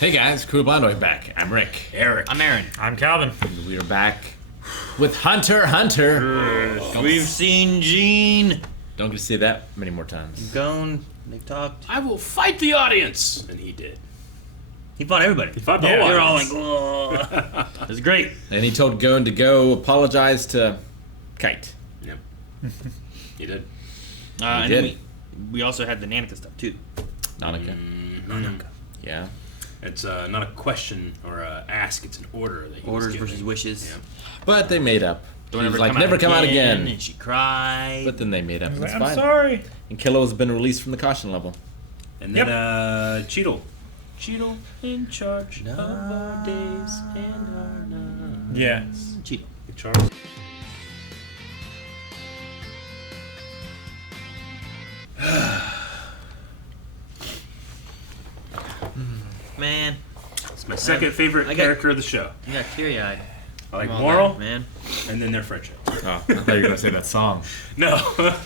Hey guys, Crew Blondoid back. I'm Rick. Eric. I'm Aaron. I'm Calvin. And we are back with Hunter Hunter. We've seen Gene. Don't get to see that many more times. Gone. They talked. I will fight the audience, and he did. He fought everybody. He fought the Yeah. whole They were all audience. like, whoa. It was great. And he told Gon to go apologize to Kite. Yep. He did. And did. then we also had the Nanika stuff, too. Nanaka. Mhm. Yeah. It's not a question or a ask; it's an order that he was Orders giving. versus wishes. Yeah. But they made up. Don't He was ever like, come never out come out again. And she cried. But then they made up. He's It's like, I'm fine. sorry. And Kilo has been released from the caution level. And then Cheetle in charge of our days and our nights. Yeah. Cheeto. Charles. Man, It's my second favorite I got- character of the show. you got teary-eyed. I like Come on, Moral, man. and then their friendship. Oh, I thought you were going to say that song. No,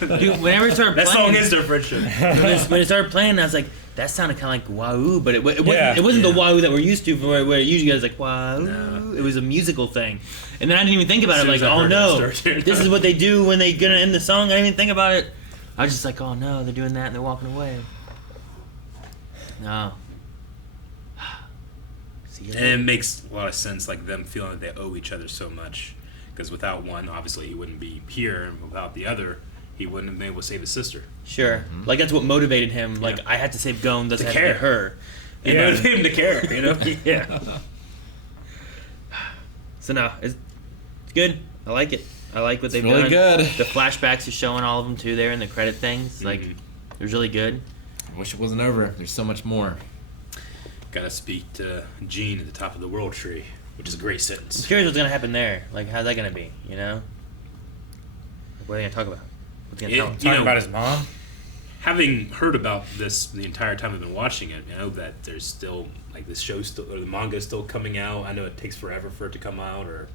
Dude, whenever it started that playing, song is their friendship. when it started playing, I was like, that sounded kind of like Wahoo, but it wasn't, Yeah. it wasn't Yeah. the Wahoo that we're used to, where it usually goes like Wahoo. No. It was a musical thing. And then I didn't even think about As it. soon Like, as I oh heard it, no, it started. this is what they do when they're gonna end the song. I didn't even think about it. I was just like, oh no, they're doing that and they're walking away. No. See you And it makes a lot of sense, like them feeling that they owe each other so much. Because without one, obviously he wouldn't be here, and without the other, he wouldn't have been able to save his sister. Sure. Like that's what motivated him. Like Yeah. I had to save Gon, thus I To had to care. get her. It Yeah. motivated him to care, you know? Yeah. So no, it's good. I like it. I like what they've really done. good. The flashbacks are showing all of them too there in the credit things. Like Mhm. it was really good. I wish it wasn't over. There's so much more. Gotta speak to Gene at the top of the world tree, which is a great I'm sentence. curious what's gonna happen there. Like how's that gonna be? You know? What are they gonna talk about? What's he gonna tell him? Talking about his mom. Having heard about this the entire time I've been watching it, I know that there's still, like, this show still, or the manga is still coming out. I know it takes forever for it to come out, or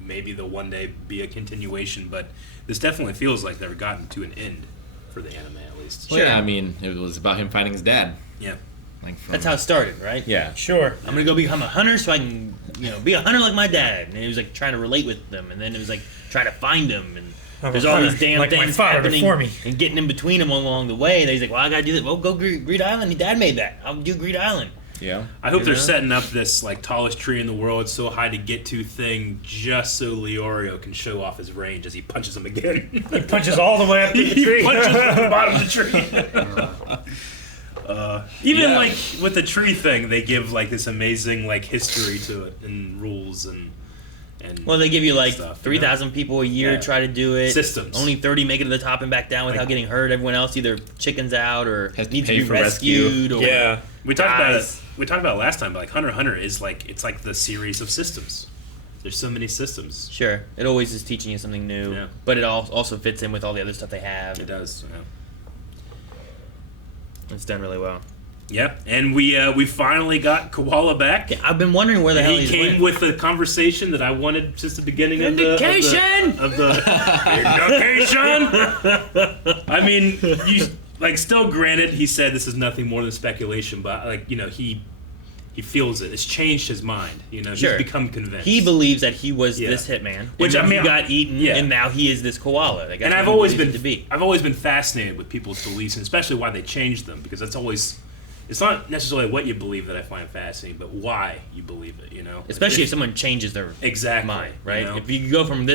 maybe they'll one day be a continuation, but this definitely feels like they've gotten to an end for the anime, at least. Well, yeah, I mean, it was about him finding his dad. Yeah. Like from, That's how it started, right? Yeah. Sure. I'm gonna go become a hunter so I can, be a hunter like my dad. And he was like trying to relate with them, and then it was like trying to find him, and I'm there's a all hunter, these damn like my things father happening before me. and getting in between them along the way. And he's like, well, I gotta do this. Well, go Greed Island. His dad made that. I'll do Greed Island. Yeah. I hope You they're know? setting up this, like, tallest tree in the world, so high to get to thing, just so Leorio can show off his range as he punches him again. He punches all the way up to the He tree. punches at the bottom of the tree. Even Yeah. like with the tree thing, they give like this amazing like history to it and rules and Well, they give you like stuff, 3,000 people a year Yeah. try to do it. Systems. Only 30 make it to the top and back down without Like- getting hurt. Everyone else either chickens out or Has to needs pay to be for rescue. rescued. Or Yeah. we talked about it. Guys. We talked about it last time, but like Hunter x Hunter is like it's like the series of systems. There's so many systems. Sure, it always is teaching you something new, Yeah. but it also fits in with all the other stuff they have. It does. Yeah. It's done really well. Yep, and we finally got Koala back. Yeah, I've been wondering where the hell He he's came went. with the conversation that I wanted since the beginning of the Vindication! of the Vindication. I mean, you like still granted he said this is nothing more than speculation, but like he feels it. It's changed his mind. Sure. He's become convinced. He believes that he was Yeah. this hitman, Which, and I mean, he got eaten, yeah. and now he is this koala. Like, that's and what I've he always believes been it to be. I've always been fascinated with people's beliefs, and especially why they changed them, because that's always. It's not necessarily what you believe that I find fascinating, but why you believe it. Especially if Like, someone changes their exactly mind, right? you know? If you go from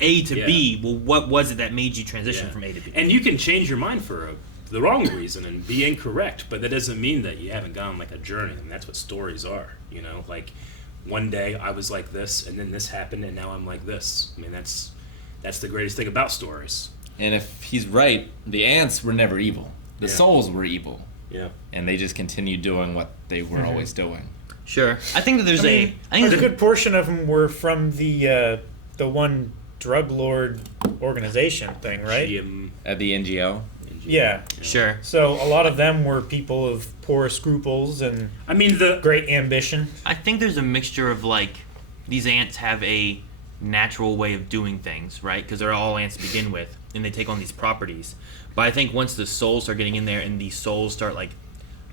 A to Yeah. B, well, what was it that made you transition Yeah. from A to B? And you can change your mind for the wrong reason and be incorrect, but that doesn't mean that you haven't gone like a journey, and that's what stories are. Like one day I was like this, and then this happened, and now I'm like this. I mean, that's the greatest thing about stories. And if he's right, the ants were never evil. The Yeah. souls were evil. Yeah. And they just continued doing what they were always doing. Sure. I think that there's I think a good portion of them were from the one drug lord organization thing, right? At the NGO. Yeah. Sure. So a lot of them were people of poor scruples and I mean, great ambition. I think there's a mixture of like these ants have a natural way of doing things, right? Because they're all ants to begin with, and they take on these properties. But I think once the souls start getting in there and these souls start like,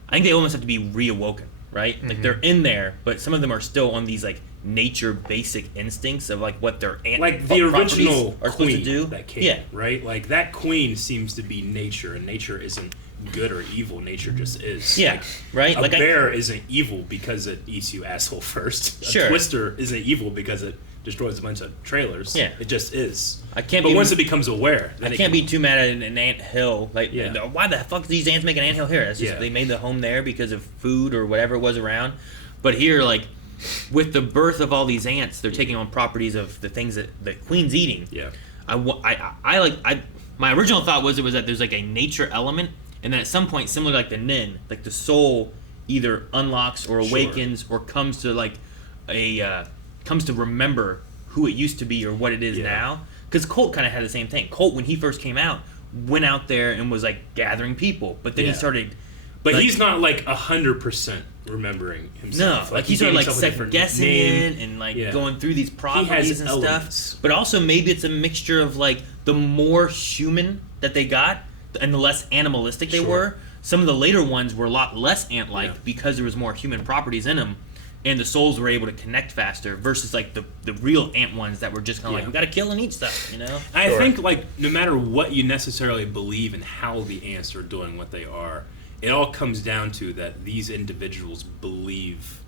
I think they almost have to be reawoken. right? Like they're in there, but some of them are still on these like nature basic instincts of like what their like the original are supposed queen to do. that came, Yeah, right? Like that queen seems to be nature, and nature isn't good or evil. Nature just is. yeah, Like, right. a Like bear isn't evil because it eats you asshole first. Sure. A twister isn't evil because it destroys a bunch of trailers. Yeah. It just is. I can't But be. once it becomes aware, then I it can't can- be too mad at an ant hill. Like, Yeah. why the fuck do these ants make an ant hill here? It's just Yeah. they made the home there because of food or whatever was around. But here, like, with the birth of all these ants, they're taking on properties of the things that the queen's eating. Yeah. My original thought was that there's like a nature element, and then at some point, similar to like the Nin, like the soul either unlocks or awakens or comes to like comes to remember who it used to be or what it is Yeah. now. Because Colt kind of had the same thing. Colt, when he first came out, went out there and was like gathering people, but then he Yeah. started. But like, he's not like 100% remembering no, himself. like he gave started like himself a second different guessing name. it and like Yeah. going through these properties and elements. stuff. But also maybe it's a mixture of like the more human that they got and the less animalistic they Sure. were. Some of the later ones were a lot less ant-like Yeah. because there was more human properties in them, and the souls were able to connect faster. Versus like the real ant ones that were just kind of Yeah. like we got to kill and eat stuff, you know. I Sure. think like no matter what you necessarily believe in how the ants are doing what they are, it all comes down to that these individuals believe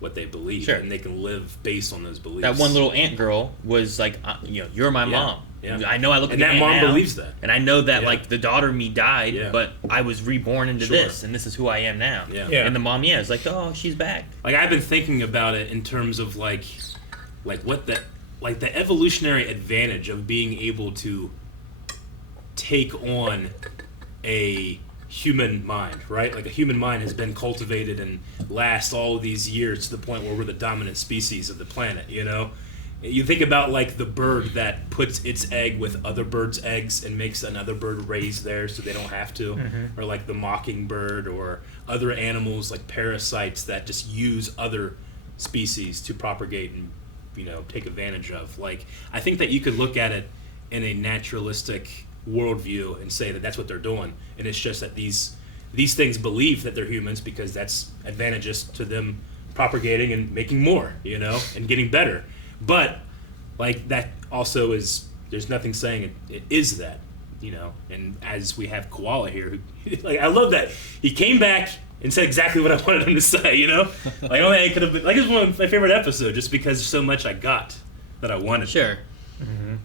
what they believe, Sure. and they can live based on those beliefs. That one little ant girl was like, you're my mom. yeah. I know I look And like that an mom ant now, believes that. and I know that Yeah. like the daughter of me died, Yeah. but I was reborn into Sure. this, and this is who I am now. Yeah. Yeah. And the mom, is like, oh, she's back. Like I've been thinking about it in terms of like what the evolutionary advantage of being able to take on a human mind, right? Like a human mind has been cultivated and lasts all of these years to the point where we're the dominant species of the planet, you know? You think about like the bird that puts its egg with other birds' eggs and makes another bird raise theirs so they don't have to, or like the mockingbird or other animals like parasites that just use other species to propagate and take advantage of. Like I think that you could look at it in a naturalistic worldview and say that that's what they're doing, and it's just that these things believe that they're humans because that's advantageous to them propagating and making more, and getting better. But like that also is, there's nothing saying it is that, and as we have Koala here, who, like I love that he came back and said exactly what I wanted him to say, like oh it could have been like it's one of my favorite episodes just because so much I got that I wanted. Sure.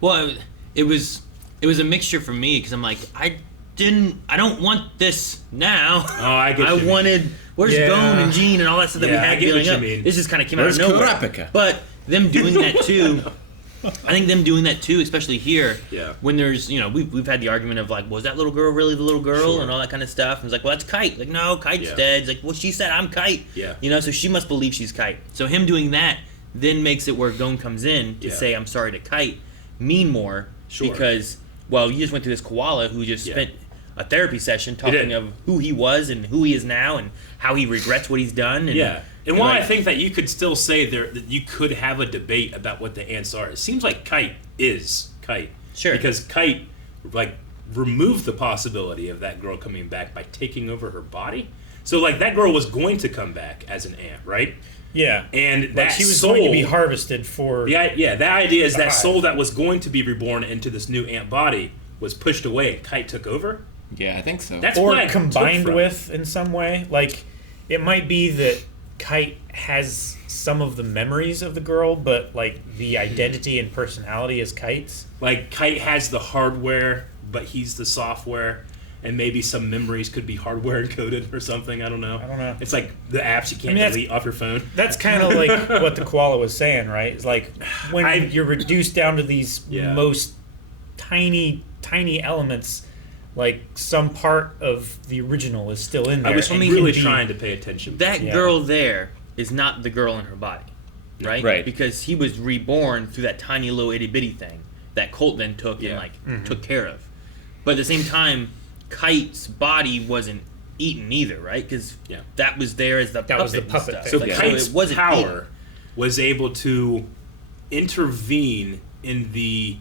Well, it was a mixture for me because I'm like, I don't want this now. Oh, I get I you. wanted, where's Yeah. Gon and Jean and all that stuff that we Yeah, I had get what building you up. mean. This just kind of came Where's out of nowhere. Kurapika? But them doing that too, I think them doing that too, especially here, Yeah. when there's, we've had the argument of like, was that little girl really the little girl Sure. and all that kind of stuff. And it's like, well, that's Kite. Like, no, Kite's Yeah. dead. It's like, well, she said I'm Kite. Yeah. So she must believe she's Kite. So him doing that then makes it where Gon comes in to Yeah. say I'm sorry to Kite mean more Sure. because, well, you just went through this koala who just Yeah. spent a therapy session did. talking of who he was and who he is now and how he regrets what he's done. And, Yeah. And while like, I think that you could still say that you could have a debate about what the ants are, it seems like Kite is Kite. Sure. Because Kite, like, removed the possibility of that girl coming back by taking over her body. So, like, that girl was going to come back as an ant, right? Yeah. And Like that she was soul, going to be harvested for. yeah, that idea is that Alive. soul that was going to be reborn into this new ant body was pushed away and Kite took over. Yeah, I think so. That's Or what I took combined from it. with in some way. Like, it might be that Kite has some of the memories of the girl, but like the identity and personality is Kite's. Like Kite has the hardware, but he's the software, and maybe some memories could be hardware encoded or something. I don't know. It's like the apps you can't that's- delete off your phone. That's kind of like what the koala was saying, right? It's like when you're reduced down to these Yeah. most tiny elements, like some part of the original is still in there. I was and really can be- trying to pay attention. that Yeah. girl there is not the girl in her body, right? Right. Because he was reborn through that tiny little itty bitty thing that Colt then took Yeah. and took care of. But at the same time, Kite's body wasn't eaten either, right? Because Yeah. that was there as the That puppet was the and puppet stuff. thing. So Like, Kite's it wasn't power eaten. was able to intervene in the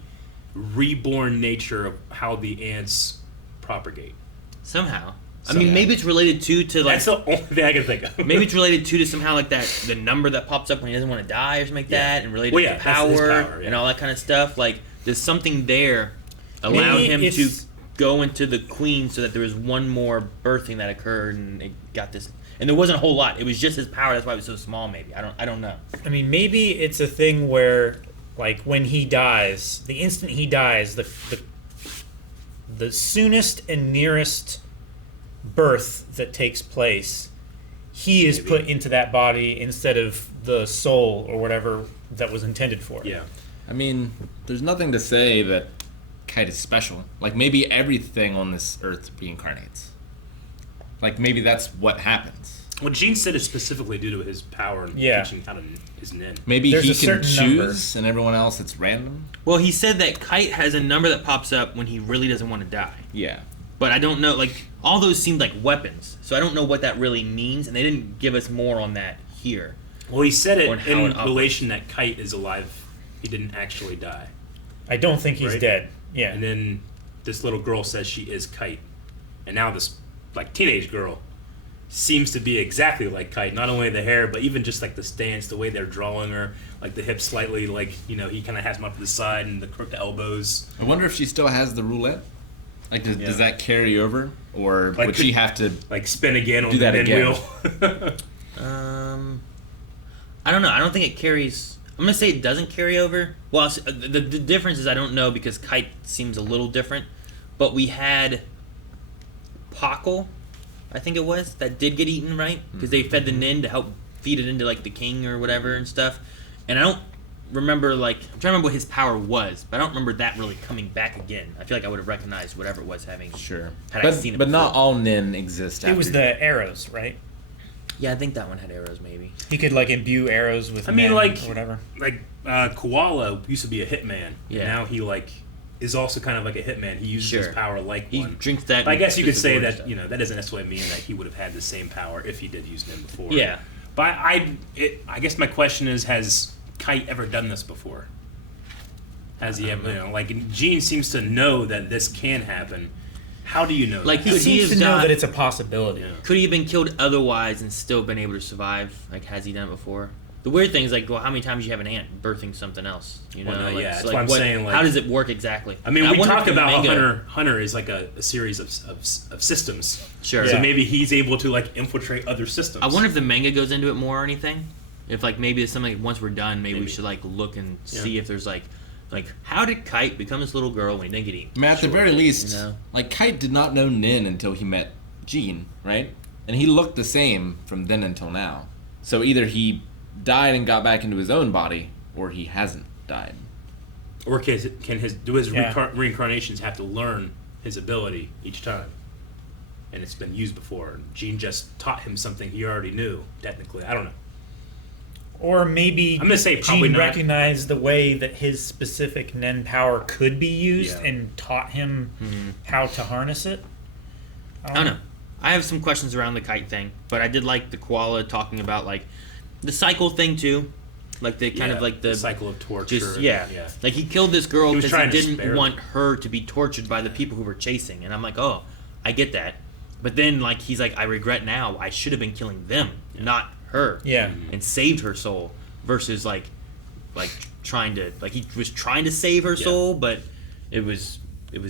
reborn nature of how the ants propagate. Somehow. I mean, maybe it's related to like. That's the only thing I can think of. Maybe it's related to somehow like that, the number that pops up when he doesn't want to die or something like that, and related to that's his power, power, and all that kind of stuff. Like, there's something there allowed him to it's- go into the queen so that there was one more birthing that occurred, and it got this. And there wasn't a whole lot. It was just his power. That's why it was so small. Maybe I don't know. I mean, maybe it's a thing where, like, when he dies, the instant he dies, the soonest and nearest birth that takes place, he is Maybe. put into that body instead of the soul or whatever that was intended for. Yeah. I mean, there's nothing to say that Kite is special. Like, maybe everything on this earth reincarnates. Like, maybe that's what happens. Well, Gene said it's specifically due to his power and Yeah. teaching how to his nin. Maybe There's he a can certain number. choose, and everyone else it's random. Well, he said that Kite has a number that pops up when he really doesn't want to die. Yeah. But I don't know, like, all those seemed like weapons. So I don't know what that really means, and they didn't give us more on that here. Well, he said it Or how in it operates. relation that Kite is alive. He didn't actually die. I don't think he's Right? dead. Yeah. And then this little girl says she is Kite. And now this, like, teenage girl seems to be exactly like Kite. Not only the hair, but even just, like, the stance, the way they're drawing her. Like, the hips slightly, like, you know, he kind of has them up to the side and the crooked elbows. I wonder if she still has the roulette. Like, does that carry over, or Like, would she have to? Like, spin again on Do the that nin again. wheel. I don't know. I don't think it carries. I'm gonna say it doesn't carry over. Well, the difference is I don't know because Kite seems a little different. But we had Pockle, I think it was, that did get eaten, right? Because they fed the nin to help feed it into like the king or whatever and stuff. And I don't remember I'm trying to remember what his power was, but I don't remember that really coming back again. I feel like I would have recognized whatever it was having. Sure. Had I But, seen it but not before. all Nin exist. It was after- the arrows, right? Yeah, I think that one had arrows, maybe. He could, like, imbue arrows with I mean, men like- or whatever. Like, Koala used to be a hitman. Yeah. And now he, like, is also kind of like a hitman. He uses his Sure. power like He one. drinks that. But I and guess you could spits say the that, stuff. you know, that doesn't necessarily mean that he would have had the same power if he did use them before. Yeah. But I guess my question is, has Kite ever done this before? Has he ever, you know, like, Gene seems to know that this can happen. How do you know Like, that? He Could he seems have to know done- that it's a possibility. Yeah. Could he have been killed otherwise and still been able to survive? Like, has he done it before? The weird thing is, like, well, how many times you have an ant birthing something else? You know, Well, no, like, yeah, so, that's like, what I'm saying, like- how does it work exactly? I mean, And we wonder talk if the about how manga- Hunter is like a series of systems. Sure. So Yeah. maybe he's able to, like, infiltrate other systems. I wonder if the manga goes into it more or anything. If, like, maybe it's something, like, once we're done, maybe we Maybe. should, like, look and Yeah. see if there's, like, how did Kite become this little girl when he didn't get eaten? I mean, at the very least, You know? like, Kite did not know Nin until he met Gene, right? And he looked the same from then until now. So either he died and got back into his own body, or he hasn't died. Or do his Yeah. reincarnations have to learn his ability each time? And it's been used before. Gene just taught him something he already knew, technically. I don't know. Or maybe I'm gonna say probably Gene not. recognized the way that his specific Nen power could be used Yeah. and taught him how to harness it. I don't know. I have some questions around the Kite thing, but I did like the koala talking about, like, the cycle thing, too. Like, the kind of, like, the cycle of torture. just and- yeah. Like, he killed this girl He was because he trying to spare didn't them. want her to be tortured by the people who were chasing. And I'm like, oh, I get that. But then, like, he's like, I regret now. I should have been killing them, not her. Yeah. And saved her soul versus like trying to, like, he was trying to save her Yeah. soul, but it was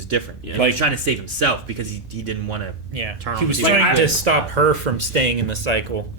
different. Yeah. And he was Like- trying to save himself because he didn't want to. Yeah. Turn He on was people. trying Like, to stop her from staying in the cycle,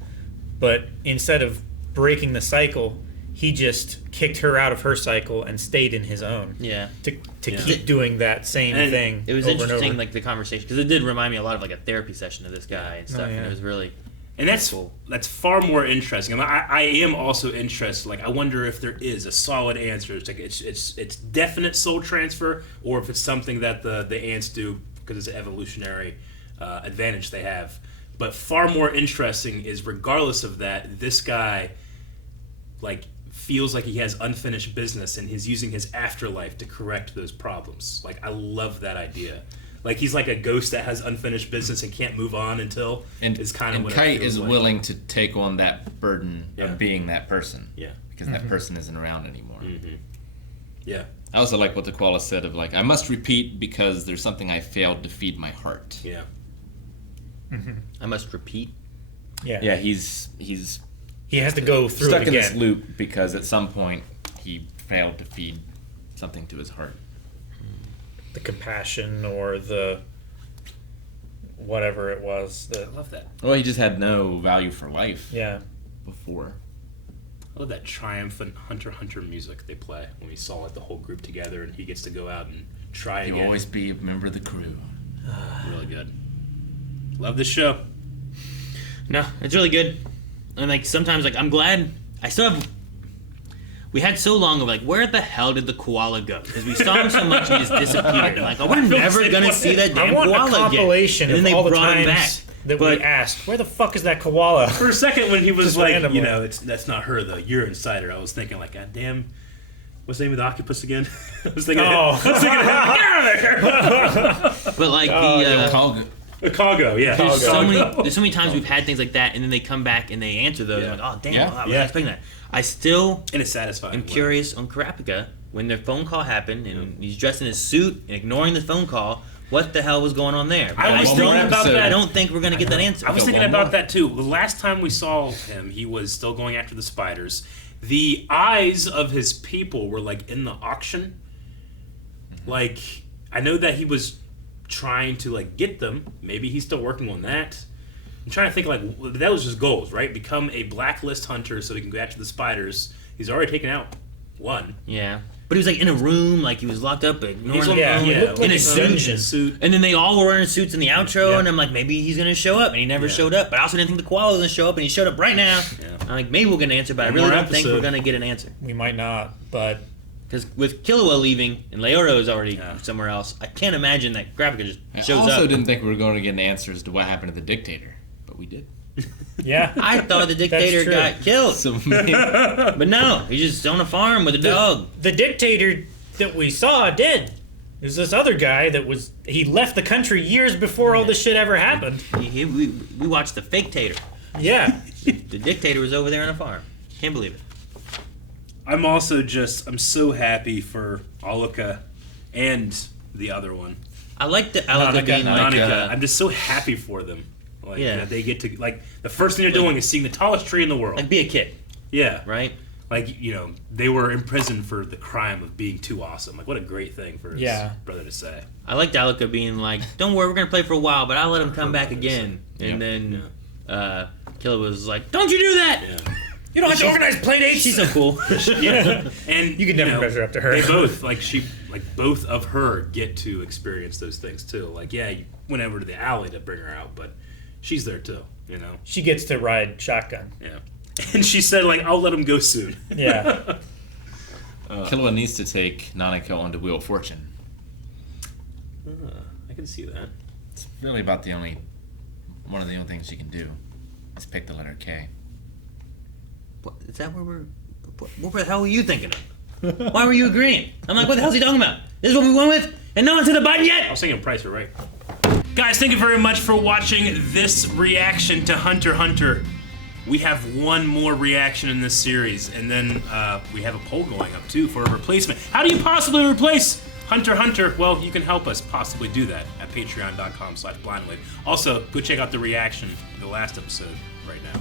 but instead of breaking the cycle, he just kicked her out of her cycle and stayed in his own. Yeah. To Yeah. keep doing that same And thing. It was over and interesting, over. like, the conversation, because it did remind me a lot of, like, a therapy session of this guy and stuff, yeah. and it was really And that's cool. far more interesting. I am also interested. Like, I wonder if there is a solid answer. It's like it's definite soul transfer, or if it's something that the ants do because it's an evolutionary advantage they have. But far more interesting is, regardless of that, this guy, like, feels like he has unfinished business and he's using his afterlife to correct those problems. Like, I love that idea. Like, he's like a ghost that has unfinished business and can't move on until is kind of and what it Kite feels is like. willing to take on that burden Yeah. of being that person. Yeah. Because that person isn't around anymore. Yeah. I also like what the koala said of, like, I must repeat because there's something I failed to feed my heart. Yeah. I must repeat. Yeah, he's He has to go through stuck it in again. this loop because at some point he failed to feed something to his heart. The compassion or the whatever it was. I love that. Well, he just had no value for life Yeah. before. I love that triumphant Hunter x Hunter music they play when we saw like the whole group together and he gets to go out and try He'll again. always be a member of the crew. Really good. Love this show. No, it's really good. And like sometimes, like I'm glad I still have. We had so long of like, where the hell did the koala go? Because we saw him so much and he just disappeared. Like, oh, we're never gonna see that damn I want koala a compilation again. And then of all they the brought him back. times that But- we asked, where the fuck is that koala? For a second when he was Just like, randomly. you know, that's not her though. You're inside her. I was thinking like, God damn, what's the name of the octopus again? I was thinking, Oh. get out of there. But like The cargo, yeah. there's so many times we've had things like that, and then they come back and they answer those. Yeah. Like, oh damn, Yeah. I was not expecting that. I still And it's satisfying. am curious on Karapika when their phone call happened and he's dressed in his suit and ignoring the phone call. What the hell was going on there? But I was One thinking more about episode. that. I don't think we're gonna get that answer. I was Go thinking one about more. that too. The last time we saw him, he was still going after the spiders. The eyes of his people were like in the auction. Like, I know that he was trying to like get them. Maybe he's still working on that. I'm trying to think like that was just goals, right? Become a blacklist hunter so he can go after the spiders. He's already taken out one. Yeah, but he was like in a room, like he was locked up, ignoring He's the on- Yeah, phone, he yeah, looked like in a a suit. dungeon. Suit. And then they all were wearing suits in the outro, Yeah. and I'm like, maybe he's gonna show up, and he never Yeah. showed up. But I also didn't think the koala was gonna show up, and he showed up right now. Yeah. I'm like, maybe we'll get an answer, but I One really more don't think we're episode. gonna get an answer We might not, but because with Killua leaving and Leoro is already Yeah. somewhere else, I can't imagine that Graphica just I shows also up. didn't think we were going to get an answer as to what happened to the dictator, but we did. yeah. I thought the dictator true. got killed, So maybe, but no, he's just on a farm with a dog. The dictator that we saw did. There's this other guy that he left the country years before all this shit ever happened. We watched the fake tater. Yeah. The dictator was over there on a farm. Can't believe it. I'm also I'm so happy for Aluka and the other one. I like the Alaka Nanika, being like, Monica. I'm just so happy for them. Like, Yeah. that they get to, like, the first thing they're doing is seeing the tallest tree in the world. like be a kid, Yeah. right? Like, you know, they were in prison for the crime of being too awesome. Like, what a great thing for his Yeah. brother to say. I like Alaka being like, "Don't worry, we're gonna play for a while, but I'll let him come back again." And Yeah. then Killer was like, "Don't you do that!" Yeah. You don't have to organize play dates. She's so cool. Yeah. And You could never measure up to her. They both, both of her get to experience those things too. Like, yeah, you went over to the alley to bring her out, but she's there too, you know? She gets to ride shotgun. Yeah. And she said, like, I'll let him go soon. Yeah. Killua needs to take Nanako onto Wheel of Fortune. I can see that. It's really about one of the only things she can do is pick the letter K. What, is that where what the hell were you thinking of? Why were you agreeing? I'm like, what the hell's he talking about? This is what we went with, and no one's hit the button I yet. was thinking Price are right. Guys, thank you very much for watching this reaction to Hunter x Hunter. We have one more reaction in this series, and then we have a poll going up too for a replacement. How do you possibly replace Hunter x Hunter? Well, you can help us possibly do that at patreon.com/blindwave. Also, go check out the reaction to the last episode right now.